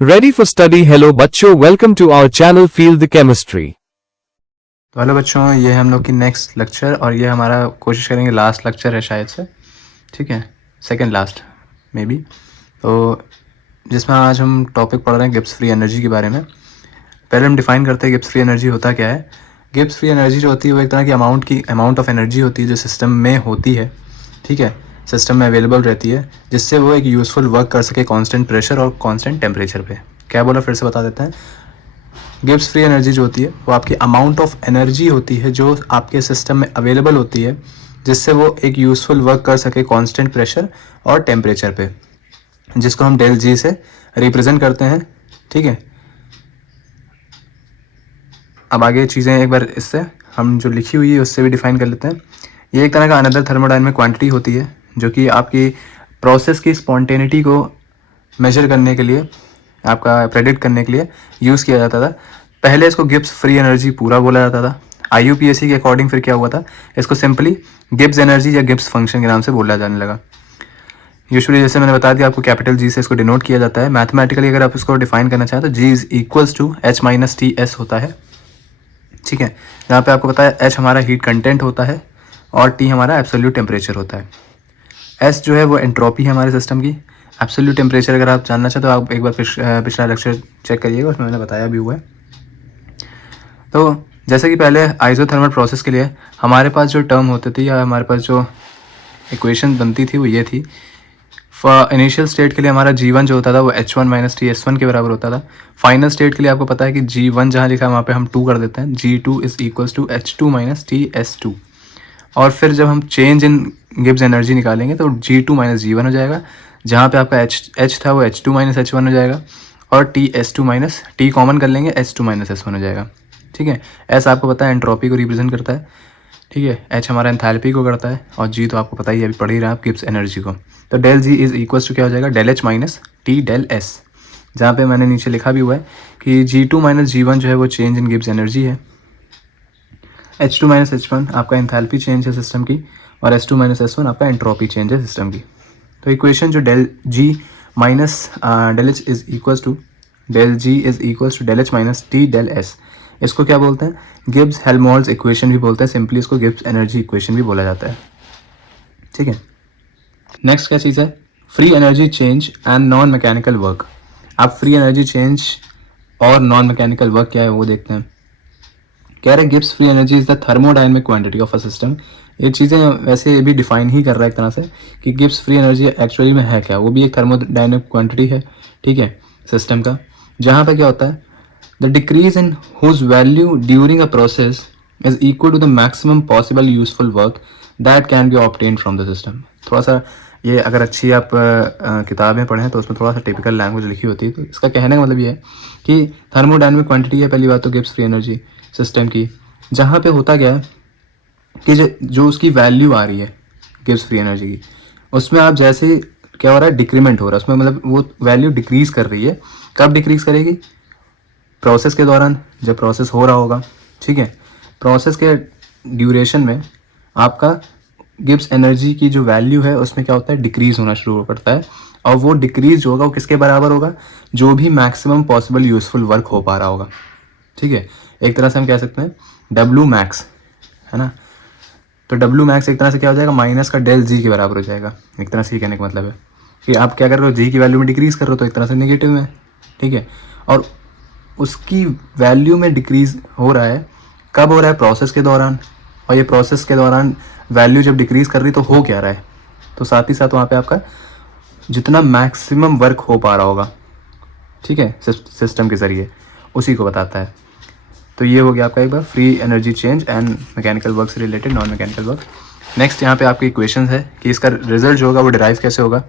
Ready for study? Hello बच्चों, welcome to our channel Feel the Chemistry। तो hello बच्चों, ये हम लोग की नेक्स्ट लेक्चर और ये हमारा कोशिश करेंगे लास्ट लेक्चर है शायद से, ठीक है, सेकंड लास्ट मे बी। तो जिसमें आज हम टॉपिक पढ़ रहे हैं गिब्स फ्री एनर्जी के बारे में। पहले हम डिफाइन करते हैं गिब्स फ्री एनर्जी होता क्या है। गिब्स फ्री एनर्जी जो होती है वो एक तरह की अमाउंट ऑफ एनर्जी होती है जो सिस्टम में होती है, ठीक है, सिस्टम में अवेलेबल रहती है, जिससे वो एक यूज़फुल वर्क कर सके कांस्टेंट प्रेशर और कांस्टेंट टेम्परेचर पे। क्या बोला, फिर से बता देते हैं। गिब्स फ्री एनर्जी जो होती है वो आपकी अमाउंट ऑफ एनर्जी होती है जो आपके सिस्टम में अवेलेबल होती है, जिससे वो एक यूज़फुल वर्क कर सके कांस्टेंट प्रेशर और टेम्परेचर पे, जिसको हम डेल जी से रिप्रेजेंट करते हैं, ठीक है। अब आगे चीज़ें एक बार इससे हम जो लिखी हुई है उससे भी डिफाइन कर लेते हैं। ये एक तरह का अनदर थर्मोडायनामिक क्वांटिटी होती है जो कि आपकी प्रोसेस की स्पॉन्टेनिटी को मेजर करने के लिए, आपका प्रेडिक्ट करने के लिए यूज़ किया जाता था। पहले इसको गिब्स फ्री एनर्जी पूरा बोला जाता था। IUPAC के अकॉर्डिंग फिर क्या हुआ था, इसको सिंपली गिब्स एनर्जी या गिब्स फंक्शन के नाम से बोला जाने लगा। यूजुअली जैसे मैंने बता दिया आपको, कैपिटल जी से इसको डिनोट किया जाता है। मैथमेटिकली अगर आप इसको डिफाइन करना चाहें तो G is equals to H minus TS होता है, ठीक है। यहाँ पे आपको पता है H हमारा हीट कंटेंट होता है और T हमारा एब्सोल्यूट टेम्परेचर होता है। S जो है वो एंट्रोपी है हमारे सिस्टम की। एब्सोल्यूट टेम्परेचर अगर आप जानना चाहते हो तो आप एक बार पिछला लेक्चर चेक करिएगा, उसमें मैंने बताया भी हुआ है। तो जैसे कि पहले आइसोथर्मल प्रोसेस के लिए हमारे पास जो टर्म होती थी या हमारे पास जो इक्वेशन बनती थी वो ये थी। इनिशियल स्टेट के लिए हमारा G1 जो होता था वो H1 माइनस TS1 के बराबर होता था। फाइनल स्टेट के लिए आपको पता है कि G1 जहाँ लिखा है वहाँ पे हम 2 कर देते हैं, G2 is equals to H2 minus TS2। और फिर जब हम चेंज इन गिब्स एनर्जी निकालेंगे तो G2 माइनस G1 हो जाएगा, जहाँ पे आपका H था वो H2 माइनस H1 हो जाएगा, और TS2 माइनस T कॉमन कर लेंगे, H2 माइनस S1 हो जाएगा, ठीक है। S आपको पता है एंट्रोपी को रिप्रेजेंट करता है, ठीक है। H हमारा एंथैल्पी को करता है और G तो आपको पता ही है, अभी पढ़ ही रहा है आप गिब्स एनर्जी को। तो del G is equals to क्या हो जाएगा, del H minus T del S, जहाँ पे मैंने नीचे लिखा भी हुआ है कि G2 माइनस G1 जो है वो चेंज इन गिब्स एनर्जी है, H2 माइनस H1 आपका एंथैल्पी चेंज है सिस्टम की, और S2 माइनस S1 आपका एंट्रोपी चेंज है सिस्टम की। तो इक्वेशन जो del G minus del H is equals to del H minus T del S, इसको क्या बोलते हैं, गिब्स हेल्महोल्ट्ज़ इक्वेशन भी बोलते हैं। सिंपली इसको गिब्स एनर्जी इक्वेशन भी बोला जाता है, ठीक है। नेक्स्ट क्या चीज़ है, free energy change and non mechanical work. आप फ्री एनर्जी चेंज और नॉन मैकेनिकल वर्क क्या है वो देखते हैं। कह रहे Gibbs free energy is the thermodynamic quantity of a system. ये चीज़ें वैसे ये भी डिफाइन ही कर रहा है एक तरह से कि गिब्स फ्री एनर्जी एक्चुअली में है क्या, वो भी एक थर्मोडायनामिक क्वांटिटी है, ठीक है, सिस्टम का। जहाँ पे क्या होता है, the decrease in whose value during a process is equal to the maximum possible useful work that can be obtained from the system. थोड़ा सा ये अगर अच्छी आप किताबें पढ़ें तो उसमें थोड़ा सा टिपिकल लैंग्वेज लिखी होती है। तो इसका कहने का मतलब ये है कि थर्मोडायनामिक क्वांटिटी है पहली बात तो गिब्स फ्री एनर्जी सिस्टम की, जहाँ पे होता क्या है कि जो उसकी वैल्यू आ रही है गिब्स फ्री एनर्जी की, उसमें आप जैसे क्या हो रहा है, डिक्रीमेंट हो रहा है उसमें, मतलब वो वैल्यू डिक्रीज कर रही है। कब डिक्रीज करेगी, प्रोसेस के दौरान, जब प्रोसेस हो रहा होगा, ठीक है। प्रोसेस के ड्यूरेशन में आपका गिब्स एनर्जी की जो वैल्यू है उसमें क्या होता है, डिक्रीज होना शुरू करता है, और वो डिक्रीज जो होगा वो किसके बराबर होगा, जो भी मैक्सिमम पॉसिबल यूजफुल वर्क हो पा रहा होगा, ठीक है। एक तरह से हम कह सकते हैं W मैक्स, है ना। तो W मैक्स एक तरह से क्या हो जाएगा, माइनस का डेल G के बराबर हो जाएगा। एक तरह से कहने का मतलब है कि आप क्या कर रहे हो, G की वैल्यू में डिक्रीज कर रहे हो तो एक तरह से नेगेटिव में, ठीक है। और उसकी वैल्यू में डिक्रीज हो रहा है, कब हो रहा है, प्रोसेस के दौरान। और ये प्रोसेस के दौरान वैल्यू जब डिक्रीज कर रही तो हो क्या रहा है, तो साथ ही साथ वहाँ पे आपका जितना मैक्सिमम वर्क हो पा रहा होगा, ठीक है, सिस्टम के ज़रिए, उसी को बताता है। तो ये हो गया आपका एक बार free energy change and mechanical work से related non mechanical work. Next यहाँ पे आपकी इक्वेशन है कि इसका रिजल्ट जो होगा वो डिराइव कैसे होगा,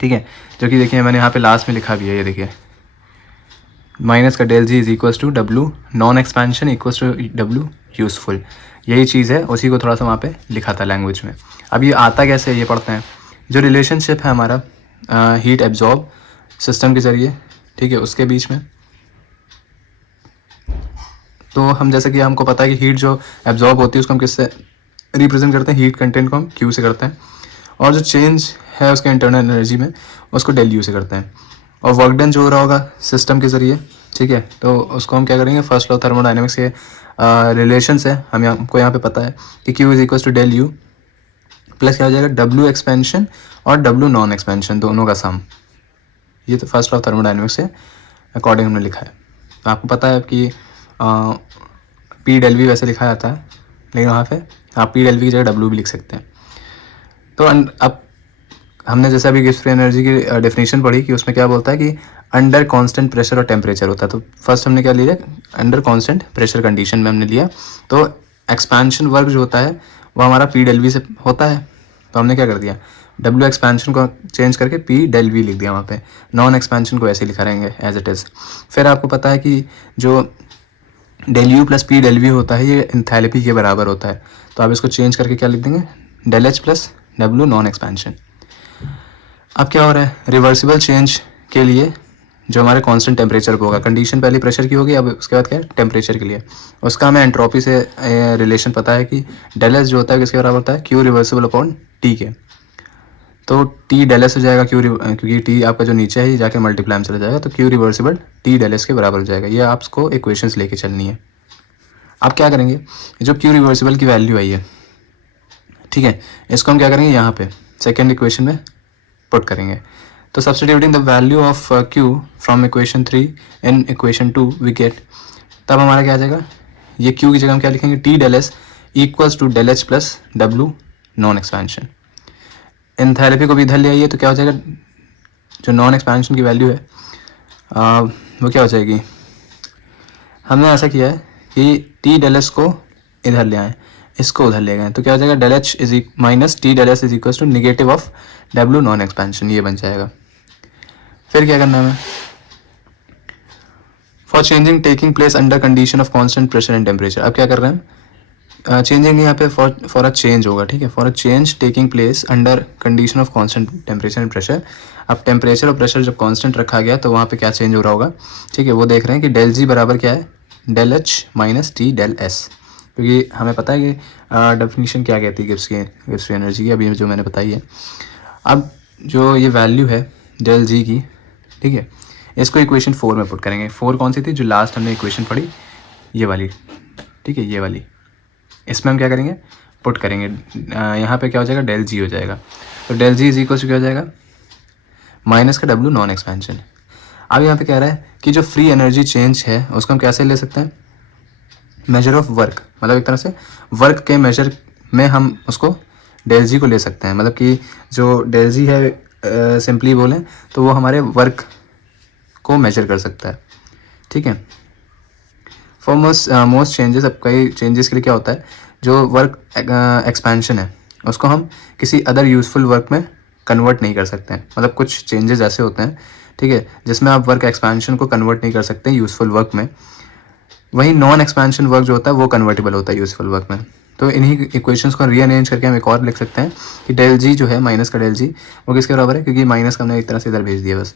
ठीक है, जो कि देखिए मैंने यहाँ पे लास्ट में लिखा भी है, ये देखिए, माइनस का del G is equals to W non expansion equals to W useful. यही चीज़ है, उसी को थोड़ा सा वहाँ पे लिखा था लैंग्वेज में। अब ये आता कैसे है ये पढ़ते हैं। जो रिलेशनशिप है हमारा हीट एब्जॉर्ब सिस्टम के ज़रिए, ठीक है, उसके बीच में, तो हम जैसे कि हमको पता है कि हीट जो एब्जॉर्ब होती है उसको हम किससे रिप्रेजेंट करते हैं, हीट कंटेंट को हम Q से करते हैं, और जो चेंज है उसके इंटरनल एनर्जी में उसको डेल U से करते हैं। और वर्क डन जो हो रहा होगा सिस्टम के ज़रिए, ठीक है, तो उसको हम क्या करेंगे, फर्स्ट लॉ थर्मोडाइनमिक्स के रिलेशन से हमको यहाँ पे पता है कि Q is equal to del U plus क्या हो जाएगा W एक्सपेंशन और W नॉन एक्सपेंशन दोनों का सम। ये तो फर्स्ट लॉ ऑफ थर्मोडाइनमिक्स से अकॉर्डिंग हमने लिखा है। तो आपको पता है कि P डेल वी वैसे लिखा जाता है, लेकिन वहाँ पे आप P डेल वी की जगह W भी लिख सकते हैं। तो अब हमने जैसे अभी गिब्स फ्री एनर्जी की डेफिनेशन पढ़ी कि उसमें क्या बोलता है कि अंडर कांस्टेंट प्रेशर और टेम्परेचर होता है। तो फर्स्ट हमने क्या लिया, अंडर कांस्टेंट प्रेशर कंडीशन में हमने लिया, तो एक्सपेंशन वर्क जो होता है वो हमारा P डेल वी से होता है। तो हमने क्या कर दिया, W एक्सपेंशन को चेंज करके P डेल वी लिख दिया वहाँ पे, नॉन एक्सपेंशन को ऐसे लिखा रहेंगे एज इट इज़। फिर आपको पता है कि जो del U plus P del V होता है ये एंथैल्पी के बराबर होता है। तो आप इसको चेंज करके क्या लिख देंगे, del H plus W non expansion. अब क्या हो रहा है, रिवर्सिबल चेंज के लिए जो हमारे कांस्टेंट टेम्परेचर पे होगा, कंडीशन पहले प्रेशर की होगी, अब उसके बाद क्या है टेम्परेचर के लिए, उसका हमें एंट्रोपी से रिलेशन पता है कि डेल एस जो होता है किसके बराबर होता है, क्यू रिवर्सिबल अपॉन टी के। तो टी डेल एस हो जाएगा क्यू, क्योंकि टी आपका जो नीचे है जाके मल्टीप्लाई में चला जाएगा, तो Q reversible T del S के बराबर हो जाएगा। ये आपको इक्वेशंस लेके चलनी है। आप क्या करेंगे, जो क्यू रिवर्सिबल की वैल्यू आई है, ठीक है, इसको हम क्या करेंगे यहाँ पे सेकेंड इक्वेशन में पुट करेंगे। तो substituting the value of Q from equation 3 in equation 2 we get, तब हमारा क्या आ जाएगा, ये Q की जगह हम क्या लिखेंगे, T del S equals to del H plus W non expansion. Enthalpy को भी इधर ले आइए तो क्या हो जाएगा, जो नॉन एक्सपेंशन की वैल्यू है वो क्या हो जाएगी, हमने ऐसा किया है कि टी डेल एस को इधर ले आए, इसको उधर ले गए, तो क्या हो जाएगा, del H is minus T del S is equal to negative of W non expansion, ये बन जाएगा। फिर क्या करना है हमें, for changing taking place under condition of constant pressure and temperature. अब क्या कर रहे हैं, चेंजिंग यहाँ पे फॉर अ चेंज होगा, ठीक है, for a change taking place under condition of constant temperature and pressure. अब टेम्परेचर और प्रेशर जब कांस्टेंट रखा गया तो वहाँ पे क्या चेंज हो रहा होगा, ठीक है, वो देख रहे हैं कि डेल जी बराबर क्या है, del H minus T del S, क्योंकि हमें पता है कि डेफिनीशन क्या कहती है गिब्स फ्री एनर्जी की, अभी जो मैंने बताई है। अब जो ये वैल्यू है डेल जी की, ठीक है, इसको इक्वेशन 4 में पुट करेंगे। 4 कौन सी थी, जो लास्ट हमने इक्वेशन पढ़ी, ये वाली, ठीक है, ये वाली, इसमें हम क्या करेंगे, पुट करेंगे। यहाँ पे क्या हो जाएगा, डेल जी हो जाएगा। तो del G is equal to क्या हो जाएगा, माइनस का W नॉन एक्सपेंशन। अब यहाँ पे कह रहा है कि जो फ्री एनर्जी चेंज है उसको हम कैसे ले सकते हैं, मेजर ऑफ वर्क, मतलब एक तरह से वर्क के मेजर में हम उसको डेल जी को ले सकते हैं। मतलब कि जो डेल जी है सिंपली बोलें तो वो हमारे वर्क को मेजर कर सकता है, ठीक है। फॉर मोस्ट चेंजेस, अब कई चेंजेस के लिए क्या होता है, जो वर्क एक्सपेंशन है उसको हम किसी अदर यूज़फुल वर्क में कन्वर्ट नहीं कर सकते हैं। मतलब कुछ चेंजेस ऐसे होते हैं, ठीक है, जिसमें आप वर्क एक्सपेंशन को कन्वर्ट नहीं कर सकते यूज़फुल वर्क में। वही नॉन एक्सपेंशन वर्क जो होता है वो कन्वर्टेबल होता है यूज़फुल वर्क में। तो इन्हीं इक्वेशंस को रीअरेंज करके हम एक और लिख सकते हैं कि डेल जी जो है, माइनस का डेल जी, वो किसके बराबर है, क्योंकि माइनस का हमने एक तरह से इधर भेज दिया बस,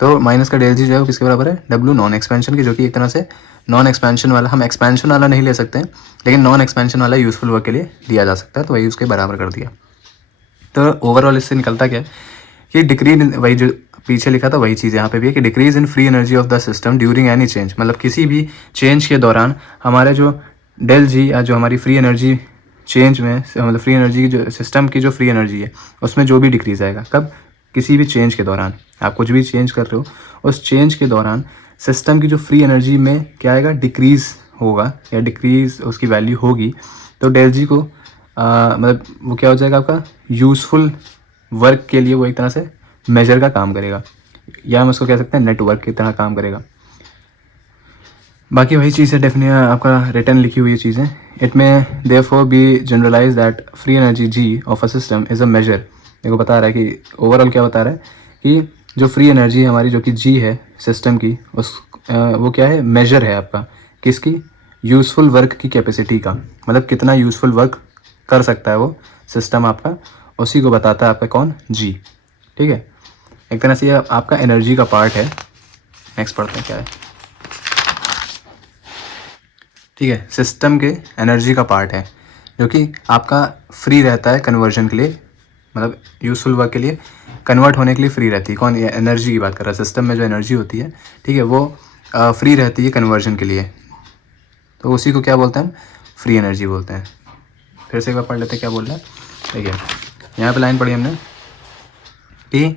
तो माइनस का डेल जी जो है वो किसके बराबर है, W नॉन एक्सपेंशन की, जो कि एक तरह से नॉन एक्सपेंशन वाला, हम एक्सपेंशन वाला नहीं ले सकते हैं लेकिन नॉन एक्सपेंशन वाला यूज़फुल वर्क के लिए लिया जा सकता है, तो वही उसके बराबर कर दिया। तो ओवरऑल इससे निकलता क्या है कि डिक्रीज, वही जो पीछे लिखा था वही चीज़ यहाँ पे भी है कि decrease in free energy of the system during any change, मतलब किसी भी चेंज के दौरान हमारे जो डेल जी या जो हमारी फ्री एनर्जी चेंज में, मतलब फ्री एनर्जी की जो सिस्टम की जो फ्री एनर्जी है उसमें जो भी डिक्रीज आएगा, कब, किसी भी चेंज के दौरान, आप कुछ भी चेंज कर रहे हो उस चेंज के दौरान सिस्टम की जो फ्री एनर्जी में क्या आएगा, डिक्रीज होगा या डिक्रीज उसकी वैल्यू होगी, तो डेल जी को मतलब वो क्या हो जाएगा आपका यूज़फुल वर्क के लिए, वो एक तरह से मेजर का काम करेगा, या हम उसको कह सकते हैं नेटवर्क की तरह काम करेगा। बाकी वही चीज़ है, डेफिनेट आपका रिटर्न लिखी हुई चीज़ें। इट में therefore be generalize that free energy G of a system is a measure. देखो बता रहा है कि ओवरऑल क्या बता रहा है कि जो फ्री एनर्जी हमारी जो कि जी है सिस्टम की, उस वो क्या है, मेजर है आपका, किसकी, यूज़फुल वर्क की कैपेसिटी का, मतलब कितना यूज़फुल वर्क कर सकता है वो सिस्टम आपका, उसी को बताता है आपका कौन, जी, ठीक है। एक तरह से ये आपका एनर्जी का पार्ट है। नेक्स्ट पढ़ते हैं क्या है, ठीक है, सिस्टम के एनर्जी का पार्ट है जो कि आपका फ्री रहता है कन्वर्जन के लिए, मतलब यूज़फुल वर्क के लिए कन्वर्ट होने के लिए फ्री रहती है। कौन, ये एनर्जी की बात कर रहा है, सिस्टम में जो एनर्जी होती है, ठीक है, वो फ्री रहती है कन्वर्जन के लिए, तो उसी को क्या बोलते हैं हम, फ्री एनर्जी बोलते हैं। फिर से एक बार पढ़ लेते हैं क्या बोल रहा है। देखिए यहाँ पे लाइन पढ़ी हमने कि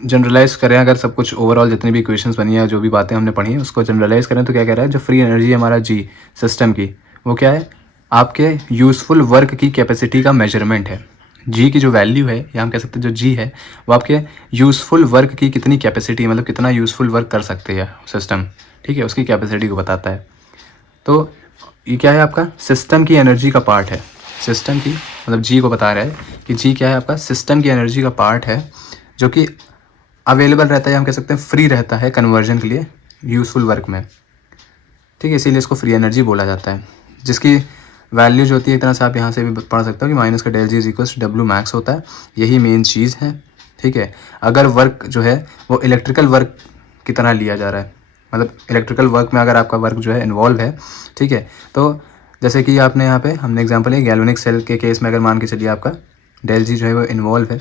जनरलाइज करें, अगर सब कुछ ओवरऑल जितनी भी इक्वेशंस बनी है, जो भी बातें हमने पढ़ी हैं, उसको जनरलाइज करें तो क्या कह रहा है, जो फ्री एनर्जी है हमारा जी सिस्टम की, वो क्या है, आपके यूज़फुल वर्क की कैपेसिटी का मेजरमेंट है। जी की जो वैल्यू है, या हम कह सकते हैं जो जी है, वो आपके यूज़फुल वर्क की कितनी कैपेसिटी, मतलब कितना यूज़फुल वर्क कर सकते हैं सिस्टम, ठीक है, उसकी कैपेसिटी को बताता है। तो ये क्या है, आपका सिस्टम की एनर्जी का पार्ट है। सिस्टम की मतलब जी को बता रहा है कि जी क्या है, आपका सिस्टम की एनर्जी का पार्ट है, जो कि अवेलेबल रहता है, हम कह सकते हैं फ्री रहता है कन्वर्जन के लिए यूज़फुल वर्क में, ठीक है, इसीलिए इसको फ्री एनर्जी बोला जाता है। जिसकी वैल्यू जो होती है, इतना से आप यहाँ से भी पढ़ सकते हो कि माइनस का del G is equals to W max होता है। यही मेन चीज़ है, ठीक है। अगर वर्क जो है वो इलेक्ट्रिकल वर्क की तरह लिया जा रहा है, मतलब इलेक्ट्रिकल वर्क में अगर आपका वर्क जो है इन्वॉल्व है, ठीक है, तो जैसे कि आपने यहाँ पे हमने एग्जांपल है गैल्वेनिक सेल के केस में, अगर मान के चलिए आपका डेल जी जो है वो इन्वॉल्व है,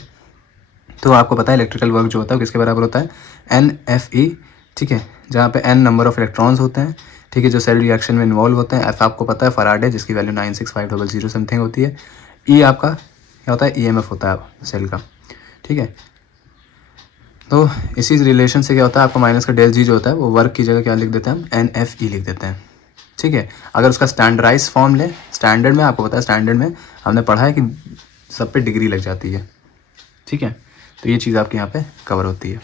तो आपको पता है इलेक्ट्रिकल वर्क जो होता है वो किसके बराबर होता है, NFE, ठीक है, जहाँ पे N नंबर ऑफ इलेक्ट्रॉन्स होते हैं, ठीक है, जो सेल रिएक्शन में इन्वॉल्व होते हैं। F आपको पता है फराडे, जिसकी वैल्यू 96500 समथिंग होती है। E आपका क्या होता है, EMF होता है सेल का, ठीक है। तो इसी रिलेशन से क्या होता है, आपको माइनस का डेल जी जो होता है वो वर्क की जगह क्या लिख देते हैं हम, NFE लिख देते हैं, ठीक है। अगर उसका स्टैंडर्डाइज फॉर्म लें, स्टैंडर्ड में आपको पता है, स्टैंडर्ड में हमने पढ़ा है कि सब पे डिग्री लग जाती है, ठीक है। तो ये चीज़ आपके यहाँ पे कवर होती है।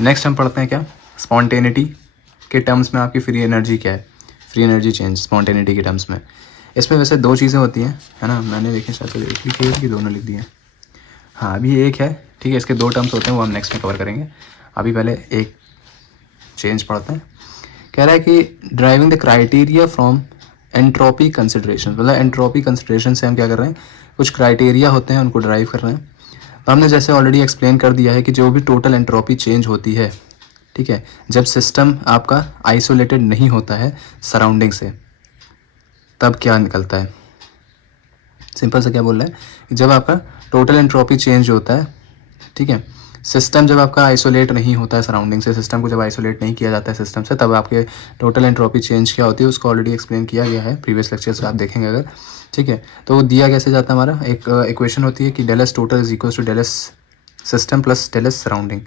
नेक्स्ट हम पढ़ते हैं क्या, स्पॉन्टेनिटी के टर्म्स में आपकी फ्री एनर्जी क्या है, फ्री एनर्जी चेंज स्पॉन्टेनिटी के टर्म्स में। इसमें वैसे दो चीज़ें होती हैं, है ना, मैंने देखे शायद से एक लिखी है कि दोनों लिख दिए हैं, हाँ अभी एक है, ठीक है, इसके दो टर्म्स होते हैं, वो हम नेक्स्ट में कवर करेंगे। अभी पहले एक चेंज पढ़ते हैं। कह रहा है कि driving the criteria from entropy consideration, मतलब एंट्रोपी कंसिडरेशन से हम क्या कर रहे हैं, कुछ क्राइटेरिया होते हैं उनको ड्राइव कर रहे हैं। तो हमने जैसे ऑलरेडी एक्सप्लेन कर दिया है कि जो भी टोटल एंट्रोपी चेंज होती है, ठीक है, जब सिस्टम आपका आइसोलेटेड नहीं होता है सराउंडिंग से, तब क्या निकलता है। सिंपल से क्या बोल रहा है कि जब आपका टोटल एंट्रोपी चेंज होता है, ठीक है, सिस्टम जब आपका आइसोलेट नहीं होता है सराउंडिंग से, सिस्टम को जब आइसोलेट नहीं किया जाता है सिस्टम से, तब आपके टोटल एंट्रोपी चेंज क्या होती है, उसको ऑलरेडी एक्सप्लेन किया गया है प्रीवियस लेक्चर्स आप देखेंगे अगर, ठीक है। तो वो दिया कैसे जाता है, हमारा एक इक्वेशन होती है कि del S total is equal to del S system plus del S surrounding.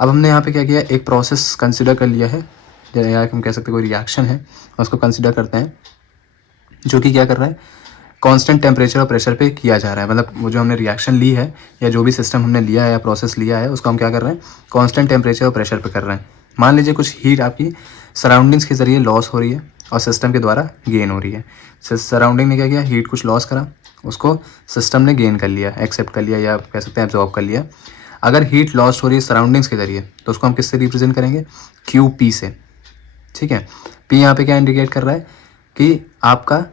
अब हमने यहाँ पे क्या किया, एक प्रोसेस कंसिडर कर लिया है, या हम कह सकते हैं कोई रिएक्शन है, उसको कंसिडर करते हैं, जो कि क्या कर रहा है, कांस्टेंट टेम्परेचर और प्रेशर पे किया जा रहा है। मतलब वो जो हमने रिएक्शन ली है, या जो भी सिस्टम हमने लिया है या प्रोसेस लिया है, उसको हम क्या कर रहे हैं, कांस्टेंट टेम्परेचर और प्रेशर पे कर रहे हैं। मान लीजिए कुछ हीट आपकी सराउंडिंग्स के ज़रिए लॉस हो रही है और सिस्टम के द्वारा गेन हो रही है। सराउंडिंग ने क्या किया, हीट कुछ लॉस करा, उसको सिस्टम ने गेन कर लिया, एक्सेप्ट कर लिया, या कह सकते हैं एब्जॉर्ब कर लिया। अगर हीट लॉस हो रही है सराउंडिंग्स के ज़रिए, तो उसको हम किससे रिप्रेजेंट करेंगे, QP से, ठीक है। P यहाँ पे क्या इंडिकेट कर रहा है कि आपका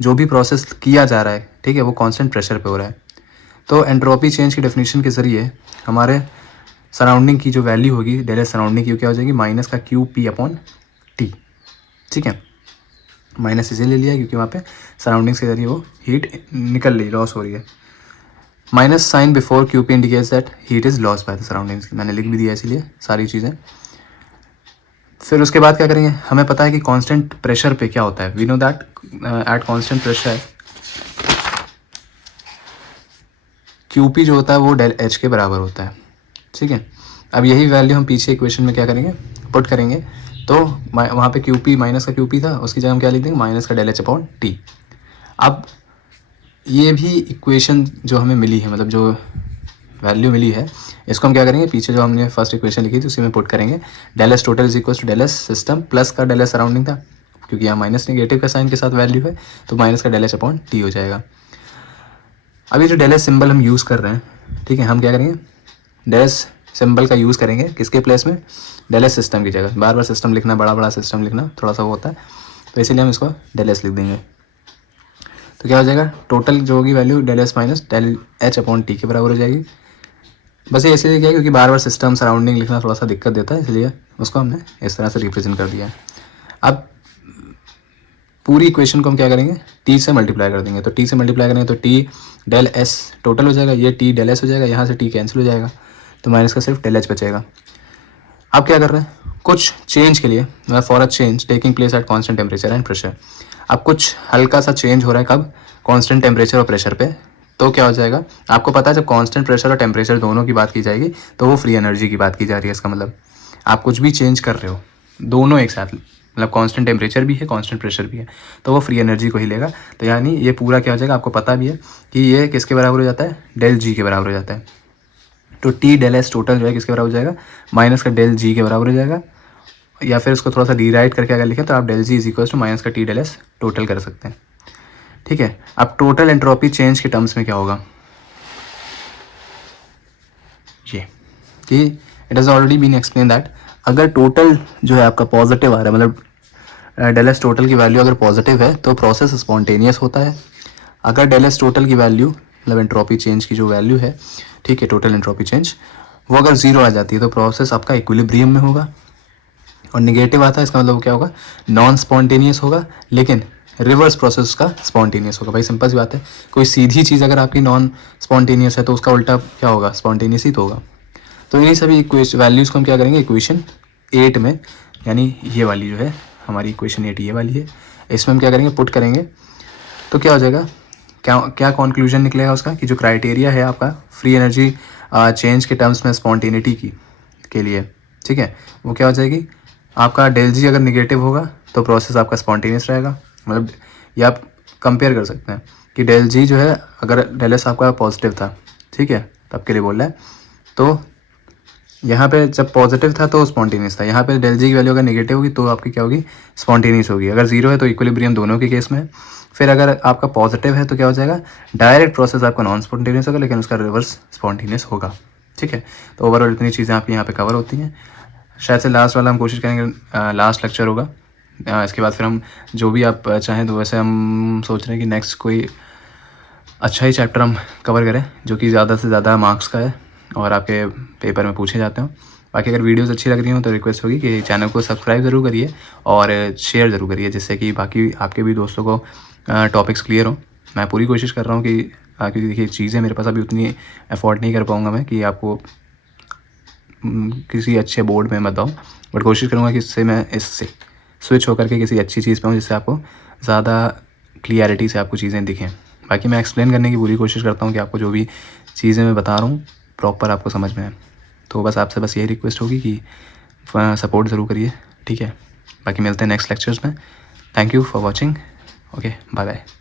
जो भी प्रोसेस किया जा रहा है, ठीक है, वो कांस्टेंट प्रेशर पे हो रहा है। तो एंट्रोपी चेंज की डेफिनेशन के ज़रिए हमारे सराउंडिंग की जो वैल्यू होगी, डेल एस सराउंडिंग की, क्या हो जाएगी, माइनस का QP/T, ठीक है। माइनस इसीलिए लिया क्योंकि वहाँ पे सराउंडिंग्स के जरिए वो हीट निकल रही, लॉस हो रही है। Minus sign before QP indicates that heat is loss by the surroundings, मैंने लिख भी दिया इसीलिए सारी चीज़ें। फिर उसके बाद क्या करेंगे, हमें पता है कि कांस्टेंट प्रेशर पे क्या होता है, we know that at constant pressure QP जो होता है वो डेल H के बराबर होता है, ठीक है। अब यही वैल्यू हम पीछे इक्वेशन में क्या करेंगे, पुट करेंगे, तो वहाँ पे QP माइनस का QP था, उसकी जगह हम क्या लिख देंगे, माइनस का डेल H/T। अब ये भी इक्वेशन जो हमें मिली है, मतलब जो वैल्यू मिली है, इसको हम क्या करेंगे, पीछे जो हमने फर्स्ट इक्वेशन लिखी थी उसी में पुट करेंगे। Del S total is equal to del S system plus का डेल एस सराउंडिंग था, क्योंकि यहाँ माइनस नेगेटिव का साइन के साथ वैल्यू है, तो माइनस का डेल H/T हो जाएगा। अभी जो डेल एस सिंबल हम यूज़ कर रहे हैं, ठीक है, हम क्या करेंगे, डेल एस सिंबल का यूज़ करेंगे किसके प्लेस में, डेल एस सिस्टम की जगह। बार बार सिस्टम लिखना, बड़ा बड़ा सिस्टम लिखना थोड़ा सा वो होता है, तो इसीलिए हम इसको डेल एस लिख देंगे। तो क्या हो जाएगा, टोटल जो होगी value del S minus del H/T के बराबर हो जाएगी। बस ये इसलिए किया क्योंकि बार बार सिस्टम सराउंडिंग लिखना थोड़ा सा दिक्कत देता है, इसलिए उसको हमने इस तरह से रिप्रेजेंट कर दिया है। अब पूरी इक्वेशन को हम क्या करेंगे, टी से मल्टीप्लाई कर देंगे। तो टी से मल्टीप्लाई करेंगे तो टी डेल एस टोटल हो जाएगा, ये टी डेल एस हो जाएगा, यहाँ से टी कैंसिल हो जाएगा, तो माइनस का सिर्फ डेल एच बचेगा। अब क्या कर रहे हैं, कुछ चेंज के लिए, मतलब for a change taking place at constant temperature and pressure. अब कुछ हल्का सा चेंज हो रहा है, कब, कांस्टेंट टेम्परेचर और प्रेशर पे। तो क्या हो जाएगा, आपको पता है जब कांस्टेंट प्रेशर और टेम्परेचर दोनों की बात की जाएगी तो वो फ्री एनर्जी की बात की जा रही है। इसका मतलब आप कुछ भी चेंज कर रहे हो दोनों एक साथ, मतलब कांस्टेंट टेम्परेचर भी है कांस्टेंट प्रेशर भी है, तो वो फ्री एनर्जी को ही लेगा। तो यानी ये पूरा क्या हो जाएगा, आपको पता भी है कि ये किसके बराबर हो जाता है, डेल जी के बराबर हो जाता है। तो टी डेल एस टोटल जो है किसके बराबर हो जाएगा, माइनस का डेल जी के बराबर हो जाएगा। या फिर इसको थोड़ा सा रीराइट करके अगर लिखें तो आप del G is equal to minus का टी डेल एस टोटल कर सकते हैं। ठीक है, अब टोटल एंट्रोपी चेंज के टर्म्स में क्या होगा, ये कि it has already been explain that अगर टोटल जो है आपका पॉजिटिव आ रहा है, मतलब डेल एस टोटल की वैल्यू अगर पॉजिटिव है तो प्रोसेस स्पॉन्टेनियस होता है। अगर डेल एस टोटल की वैल्यू, मतलब एंट्रोपी चेंज की जो वैल्यू है, ठीक है, टोटल एंट्रोपी चेंज, वो अगर जीरो आ जाती है तो प्रोसेस आपका इक्विलिब्रियम में होगा। और निगेटिव आता है, इसका मतलब क्या होगा, नॉन स्पॉन्टेनियस होगा, लेकिन रिवर्स प्रोसेस का स्पॉन्टेनियस होगा। भाई सिंपल सी बात है, कोई सीधी चीज़ अगर आपकी नॉन स्पॉन्टेनियस है तो उसका उल्टा क्या होगा, स्पॉन्टेनियस ही तो होगा। तो इन्हीं सभी वैल्यूज़ को हम क्या करेंगे इक्वेशन 8 में, यानी ये वाली जो है हमारी इक्वेशन 8 ये वाली है, इसमें हम क्या करेंगे, पुट करेंगे। तो क्या हो जाएगा, क्या क्या कंक्लूजन निकलेगा उसका, कि जो क्राइटेरिया है आपका फ्री एनर्जी चेंज के टर्म्स में स्पॉन्टेनिटी की के लिए, ठीक है, वो क्या हो जाएगी, आपका डेल जी अगर निगेटिव होगा तो प्रोसेस आपका स्पॉन्टेनियस रहेगा। मतलब ये आप कंपेयर कर सकते हैं कि डेल जी जो है, अगर डेल एस आपका पॉजिटिव था, ठीक है, तब के लिए बोल रहा है, तो यहाँ पे जब पॉजिटिव था तो स्पॉन्टेनियस था, यहाँ पे डेल जी की वैल्यू अगर नेगेटिव होगी तो आपकी क्या होगी, स्पॉन्टेनियस होगी। अगर जीरो है तो इक्विलिब्रियम दोनों के केस में है। फिर अगर आपका पॉजिटिव है तो क्या हो जाएगा, डायरेक्ट प्रोसेस आपका नॉन स्पॉन्टेनियस होगा, लेकिन उसका रिवर्स स्पॉन्टेनियस होगा। ठीक है, तो ओवरऑल इतनी चीज़ें आपकी यहाँ पे कवर होती हैं। शायद से लास्ट वाला हम कोशिश करेंगे, लास्ट लेक्चर होगा, इसके बाद फिर हम जो भी आप चाहें, तो वैसे हम सोच रहे हैं कि नेक्स्ट कोई अच्छा ही चैप्टर हम कवर करें जो कि ज़्यादा से ज़्यादा मार्क्स का है और आपके पेपर में पूछे जाते हो। बाकी अगर वीडियोस अच्छी लग रही हो तो रिक्वेस्ट होगी कि चैनल को सब्सक्राइब ज़रूर करिए और शेयर ज़रूर करिए, जिससे कि बाकी आपके भी दोस्तों को टॉपिक्स क्लियर हो। मैं पूरी कोशिश कर रहा हूँ कि क्योंकि देखिए चीज़ें मेरे पास अभी उतनी अफोर्ड नहीं कर पाऊँगा मैं कि आपको किसी अच्छे बोर्ड में बताऊँ, बट कोशिश करूँगा कि इससे मैं इससे स्विच होकर के किसी अच्छी चीज़ पे हूँ जिससे आपको ज़्यादा क्लियरिटी से आपको चीज़ें दिखें। बाकी मैं एक्सप्लेन करने की पूरी कोशिश करता हूँ कि आपको जो भी चीज़ें मैं बता रहा हूँ प्रॉपर आपको समझ में आए। तो बस आपसे बस यही रिक्वेस्ट होगी कि सपोर्ट ज़रूर करिए, ठीक है। बाकी मिलते हैं नेक्स्ट लेक्चर्स में। Thank you for watching, okay, bye bye.